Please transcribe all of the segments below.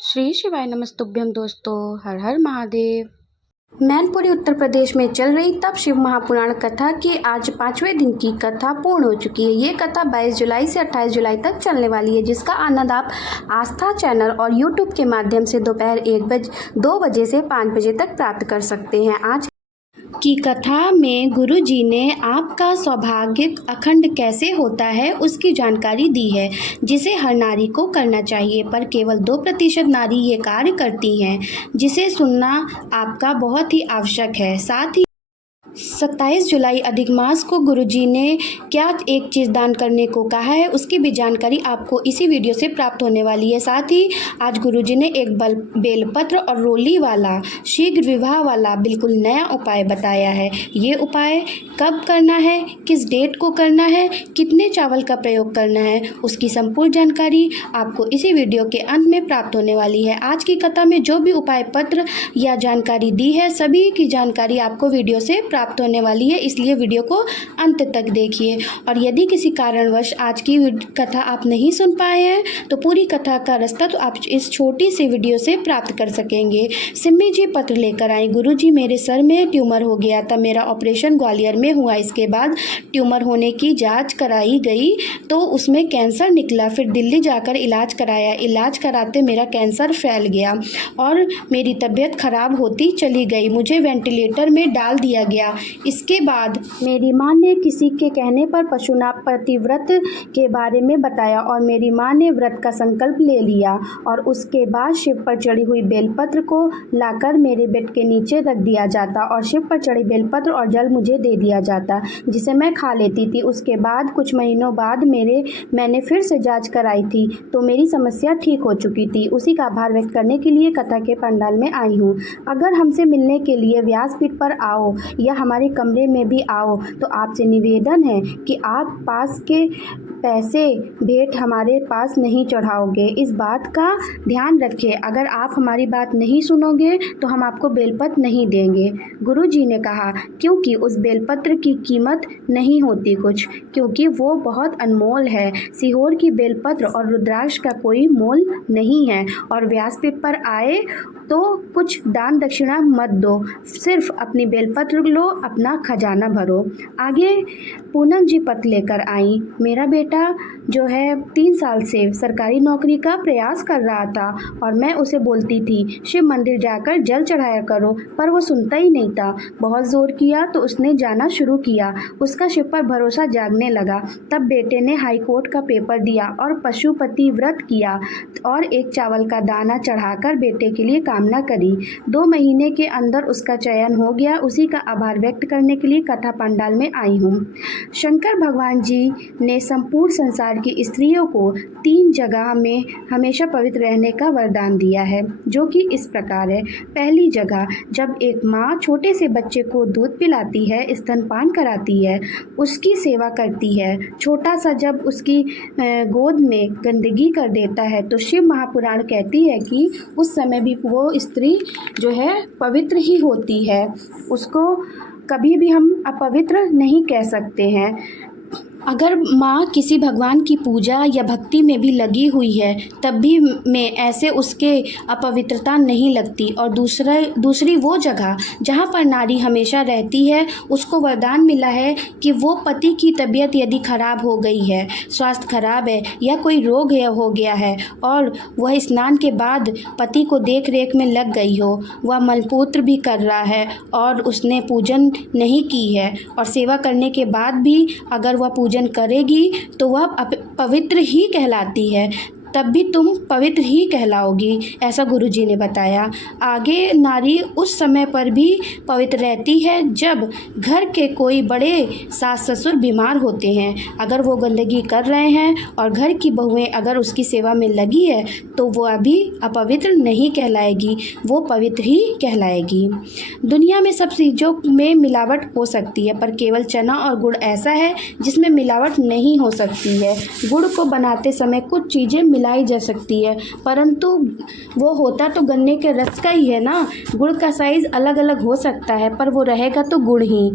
श्री शिवाय नमस्तुभ्यम दोस्तों, हर हर महादेव। मैनपुरी उत्तर प्रदेश में चल रही तप शिव महापुराण कथा की आज 5वें दिन की कथा पूर्ण हो चुकी है। ये कथा 22 जुलाई से 28 जुलाई तक चलने वाली है, जिसका आनंद आप आस्था चैनल और यूट्यूब के माध्यम से दोपहर 2 बजे से 5 बजे तक प्राप्त कर सकते हैं। आज की कथा में गुरु जी ने आपका सौभाग्य अखंड कैसे होता है उसकी जानकारी दी है, जिसे हर नारी को करना चाहिए, पर केवल 2% नारी ये कार्य करती हैं, जिसे सुनना आपका बहुत ही आवश्यक है। साथ ही 27 जुलाई अधिक मास को गुरुजी ने क्या एक चीज़ दान करने को कहा है, उसकी भी जानकारी आपको इसी वीडियो से प्राप्त होने वाली है। साथ ही आज गुरुजी ने एक बेलपत्र और रोली वाला शीघ्र विवाह वाला बिल्कुल नया उपाय बताया है। ये उपाय कब करना है, किस डेट को करना है, कितने चावल का प्रयोग करना है, उसकी संपूर्ण जानकारी आपको इसी वीडियो के अंत में प्राप्त होने वाली है। आज की कथा में जो भी उपाय पत्र या जानकारी दी है, सभी की जानकारी आपको वीडियो से प्राप्त होने वाली है, इसलिए वीडियो को अंत तक देखिए। और यदि किसी कारणवश आज की कथा आप नहीं सुन पाए हैं तो पूरी कथा का रास्ता तो आप इस छोटी सी वीडियो से प्राप्त कर सकेंगे। सिम्मी जी पत्र लेकर आई। गुरुजी, मेरे सर में ट्यूमर हो गया था, मेरा ऑपरेशन ग्वालियर में हुआ, इसके बाद ट्यूमर होने की जांच कराई गई तो उसमें कैंसर निकला, फिर दिल्ली जाकर इलाज कराया, इलाज कराते मेरा कैंसर फैल गया और मेरी तबीयत खराब होती चली गई, मुझे वेंटिलेटर में डाल दिया गया। इसके बाद मेरी माँ ने किसी के कहने पर पशुनापति व्रत के बारे में बताया और मेरी माँ ने व्रत का संकल्प ले लिया और उसके बाद शिव पर चढ़ी हुई बेलपत्र को लाकर मेरे बेड के नीचे रख दिया जाता और शिव पर चढ़ी बेलपत्र और जल मुझे दे दिया जाता, जिसे मैं खा लेती थी। उसके बाद कुछ महीनों बाद मैंने फिर से जांच कराई थी तो मेरी समस्या ठीक हो चुकी थी। उसी का आभार व्यक्त करने के लिए कथा के पंडाल में आई हूँ। अगर हमसे मिलने के लिए व्यासपीठ पर आओ या हमारे कमरे में भी आओ तो आपसे निवेदन है कि आप पास के पैसे भेंट हमारे पास नहीं चढ़ाओगे, इस बात का ध्यान रखिए। अगर आप हमारी बात नहीं सुनोगे तो हम आपको बेलपत्र नहीं देंगे। गुरुजी ने कहा, क्योंकि उस बेलपत्र की कीमत नहीं होती कुछ, क्योंकि वो बहुत अनमोल है। सीहोर की बेलपत्र और रुद्राक्ष का कोई मोल नहीं है। और व्यासपीठ पर आए तो कुछ दान दक्षिणा मत दो, सिर्फ अपनी बेलपत्र लो, अपना खजाना भरो। आगे पूनम जी पत्र लेकर आई। मेरा बेटा जो है 3 साल से सरकारी नौकरी का प्रयास कर रहा था और मैं उसे बोलती थी शिव मंदिर जाकर जल चढ़ाया करो, पर वो सुनता ही नहीं था। बहुत जोर किया तो उसने जाना शुरू किया, उसका शिव पर भरोसा जागने लगा। तब बेटे ने हाई कोर्ट का पेपर दिया और पशुपति व्रत किया और एक चावल का दाना चढ़ाकर बेटे के लिए कामना करी। 2 महीने के अंदर उसका चयन हो गया। उसी का आभार व्यक्त करने के लिए कथा पंडाल में आई हूँ। शंकर भगवान जी ने संपूर्ण संसार की स्त्रियों को 3 जगह में हमेशा पवित्र रहने का वरदान दिया है, जो कि इस प्रकार है। पहली जगह, जब एक माँ छोटे से बच्चे को दूध पिलाती है, स्तनपान कराती है, उसकी सेवा करती है, छोटा सा जब उसकी गोद में गंदगी कर देता है तो शिव महापुराण कहती है कि उस समय भी वो स्त्री जो है पवित्र ही होती है, उसको कभी भी हम अपवित्र नहीं कह सकते हैं। अगर माँ किसी भगवान की पूजा या भक्ति में भी लगी हुई है तब भी में ऐसे उसके अपवित्रता नहीं लगती। और दूसरी वो जगह जहाँ पर नारी हमेशा रहती है, उसको वरदान मिला है कि वो पति की तबीयत यदि खराब हो गई है, स्वास्थ्य खराब है या कोई रोग हो गया है और वह स्नान के बाद पति को देख रेख में लग गई हो, वह मलमूत्र भी कर रहा है और उसने पूजन नहीं की है और सेवा करने के बाद भी अगर वह पूजन करेगी तो वह पवित्र ही कहलाती है, तब भी तुम पवित्र ही कहलाओगी, ऐसा गुरुजी ने बताया। आगे नारी उस समय पर भी पवित्र रहती है जब घर के कोई बड़े सास ससुर बीमार होते हैं। अगर वो गंदगी कर रहे हैं और घर की बहुएं अगर उसकी सेवा में लगी है तो वो अभी अपवित्र नहीं कहलाएगी, वो पवित्र ही कहलाएगी। दुनिया में सब चीज़ों में मिलावट हो सकती है, पर केवल चना और गुड़ ऐसा है जिसमें मिलावट नहीं हो सकती है। गुड़ को बनाते समय कुछ चीज़ें खिलाई जा सकती है, परंतु वो होता तो गन्ने के रस का ही है ना। गुड़ का साइज़ अलग अलग हो सकता है, पर वो रहेगा तो गुड़ ही।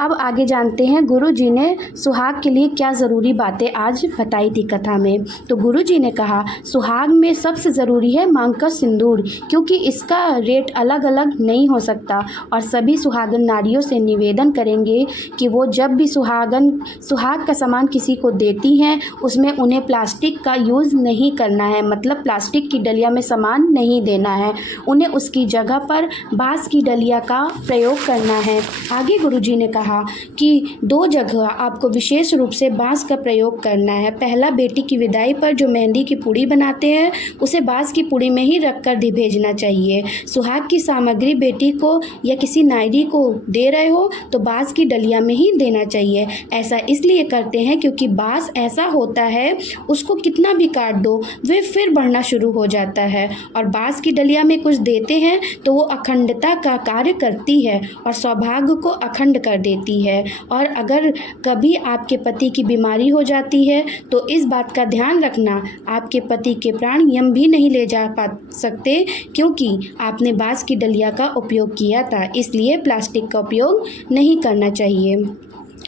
अब आगे जानते हैं गुरु जी ने सुहाग के लिए क्या ज़रूरी बातें आज बताई थी कथा में। तो गुरु जी ने कहा सुहाग में सबसे ज़रूरी है मांग का सिंदूर, क्योंकि इसका रेट अलग अलग नहीं हो सकता। और सभी सुहागन नारियों से निवेदन करेंगे कि वो जब भी सुहाग का सामान किसी को देती हैं उसमें उन्हें प्लास्टिक का यूज़ नहीं करना है, मतलब प्लास्टिक की डलिया में सामान नहीं देना है। उन्हें उसकी जगह पर बांस की डलिया का प्रयोग करना है। आगे गुरुजी ने कहा कि 2 जगह आपको विशेष रूप से बांस का प्रयोग करना है। पहला, बेटी की विदाई पर जो मेहंदी की पुड़ी बनाते हैं उसे बांस की पुड़ी में ही रख कर भेजना चाहिए। सुहाग की सामग्री बेटी को या किसी नायरी को दे रहे हो तो बांस की डलिया में ही देना चाहिए। ऐसा इसलिए करते हैं क्योंकि बांस ऐसा होता है उसको कितना भी काट दो वे फिर बढ़ना शुरू हो जाता है, और बांस की डलिया में कुछ देते हैं तो वो अखंडता का कार्य करती है और सौभाग्य को अखंड कर देती है। और अगर कभी आपके पति की बीमारी हो जाती है तो इस बात का ध्यान रखना, आपके पति के प्राण यम भी नहीं ले जा सकते, क्योंकि आपने बांस की डलिया का उपयोग किया था, इसलिए प्लास्टिक का उपयोग नहीं करना चाहिए।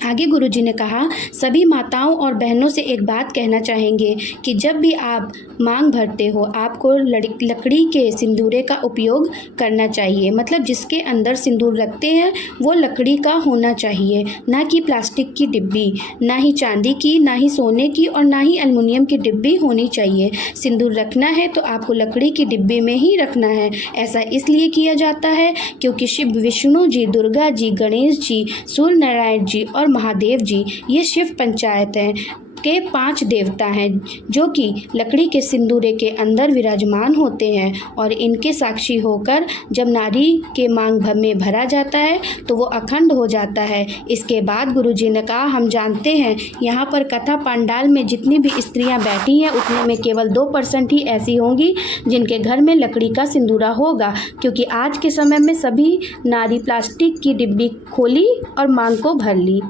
आगे गुरुजी ने कहा सभी माताओं और बहनों से एक बात कहना चाहेंगे कि जब भी आप मांग भरते हो आपको लकड़ी के सिंदूरे का उपयोग करना चाहिए, मतलब जिसके अंदर सिंदूर रखते हैं वो लकड़ी का होना चाहिए, ना कि प्लास्टिक की डिब्बी, ना ही चांदी की, ना ही सोने की और ना ही एल्युमिनियम की डिब्बी होनी चाहिए। सिंदूर रखना है तो आपको लकड़ी की डिब्बे में ही रखना है। ऐसा इसलिए किया जाता है क्योंकि शिव, विष्णु जी, दुर्गा जी, गणेश जी, सूर्य नारायण जी और महादेव जी ये शिव पंचायत हैं के 5 देवता हैं जो कि लकड़ी के सिंदूरे के अंदर विराजमान होते हैं, और इनके साक्षी होकर जब नारी के मांग में भरा जाता है तो वो अखंड हो जाता है। इसके बाद गुरुजी ने कहा हम जानते हैं यहाँ पर कथा पंडाल में जितनी भी स्त्रियाँ बैठी हैं उतने में केवल 2% ही ऐसी होंगी जिनके घर में लकड़ी का सिंदूरा होगा, क्योंकि आज के समय में सभी नारी प्लास्टिक की डिब्बी खोली और मांग को भर ली।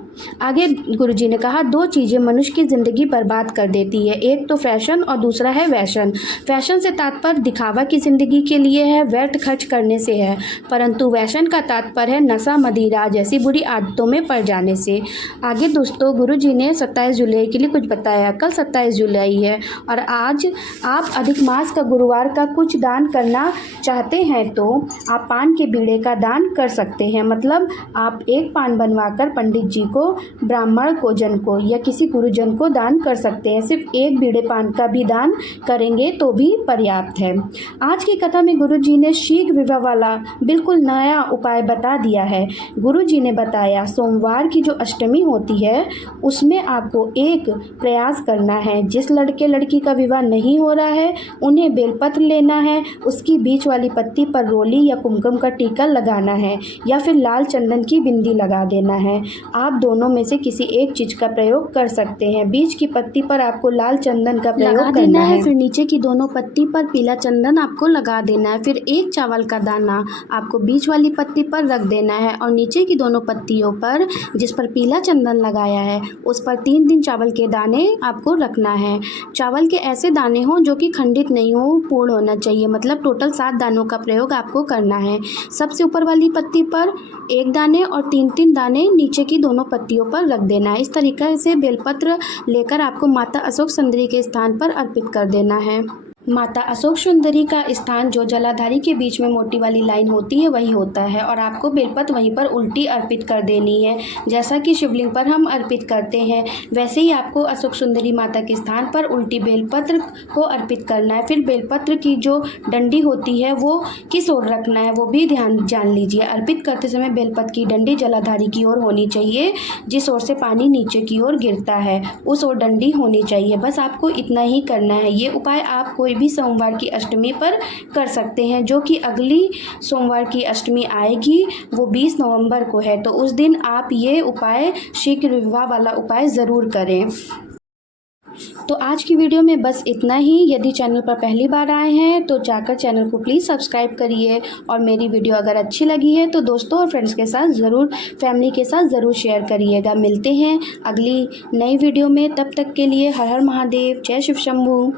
आगे गुरुजी ने कहा 2 चीज़ें मनुष्य की ज़िंदगी बर्बाद कर देती है, एक तो फैशन और दूसरा है वैशन। फैशन से तात्पर्य दिखावा की ज़िंदगी के लिए है, व्यर्थ खर्च करने से है, परंतु वैशन का तात्पर्य है नशा, मदिरा जैसी बुरी आदतों में पड़ जाने से। आगे दोस्तों गुरुजी ने 27 जुलाई के लिए कुछ बताया। कल 27 जुलाई है और आज आप अधिक मास का गुरुवार का कुछ दान करना चाहते हैं तो आप पान के बीड़े का दान कर सकते हैं, मतलब आप एक पान बनवाकर पंडित जी को, ब्राह्मण को, जन को या किसी गुरुजन को दान कर सकते हैं। सिर्फ एक बीड़े पान का भी दान करेंगे तो भी पर्याप्त है। आज की कथा में गुरुजी ने शीघ्र विवाह वाला बिल्कुल नया उपाय बता दिया है। गुरुजी ने बताया सोमवार की जो अष्टमी होती है उसमें आपको एक प्रयास करना है। जिस लड़के लड़की का विवाह नहीं हो रहा है उन्हें बेलपत्र लेना है, उसकी बीच वाली पत्ती पर रोली या कुमकुम का टीका लगाना है या फिर लाल चंदन की बिंदी लगा देना है। आप दोनों में से किसी एक चीज़ का प्रयोग कर सकते हैं। बीच की पत्ती पर आपको लाल चंदन का प्रयोग करना है, फिर नीचे की दोनों पत्ती पर पीला चंदन आपको लगा देना है। फिर एक चावल का दाना आपको बीच वाली पत्ती पर रख देना है और नीचे की दोनों पत्तियों पर जिस पर पीला चंदन लगाया है उस पर 3 दिन चावल के दाने आपको रखना है। चावल के ऐसे दाने हों जो कि खंडित नहीं हो, पूर्ण होना चाहिए, मतलब टोटल 7 दानों का प्रयोग आपको करना है। सबसे ऊपर वाली पत्ती पर 1 दाने और 3-3 दाने नीचे की दोनों पत्तियों पर रख देना है। इस तरीके से बेलपत्र लेकर आपको माता अशोक सुंदरी के स्थान पर अर्पित कर देना है। माता अशोक सुंदरी का स्थान जो जलाधारी के बीच में मोटी वाली लाइन होती है वही होता है और आपको बेलपत्र वहीं पर उल्टी अर्पित कर देनी है। जैसा कि शिवलिंग पर हम अर्पित करते हैं वैसे ही आपको अशोक सुंदरी माता के स्थान पर उल्टी बेलपत्र को अर्पित करना है। फिर बेलपत्र की जो डंडी होती है वो किस ओर रखना है वो भी ध्यान जान लीजिए। अर्पित करते समय बेलपत्र की डंडी जलाधारी की ओर होनी चाहिए, जिस ओर से पानी नीचे की ओर गिरता है उस ओर डंडी होनी चाहिए। बस आपको इतना ही करना है। ये उपाय आप कोई भी सोमवार की अष्टमी पर कर सकते हैं, जो कि अगली सोमवार की अष्टमी आएगी वो 20 नवंबर को है, तो उस दिन आप ये उपाय शीघ्र विवाह वाला उपाय ज़रूर करें। तो आज की वीडियो में बस इतना ही। यदि चैनल पर पहली बार आए हैं तो जाकर चैनल को प्लीज़ सब्सक्राइब करिए और मेरी वीडियो अगर अच्छी लगी है तो दोस्तों और फ्रेंड्स के साथ ज़रूर, फैमिली के साथ ज़रूर शेयर करिएगा। मिलते हैं अगली नई वीडियो में, तब तक के लिए हर हर महादेव, जय शिव शंभू।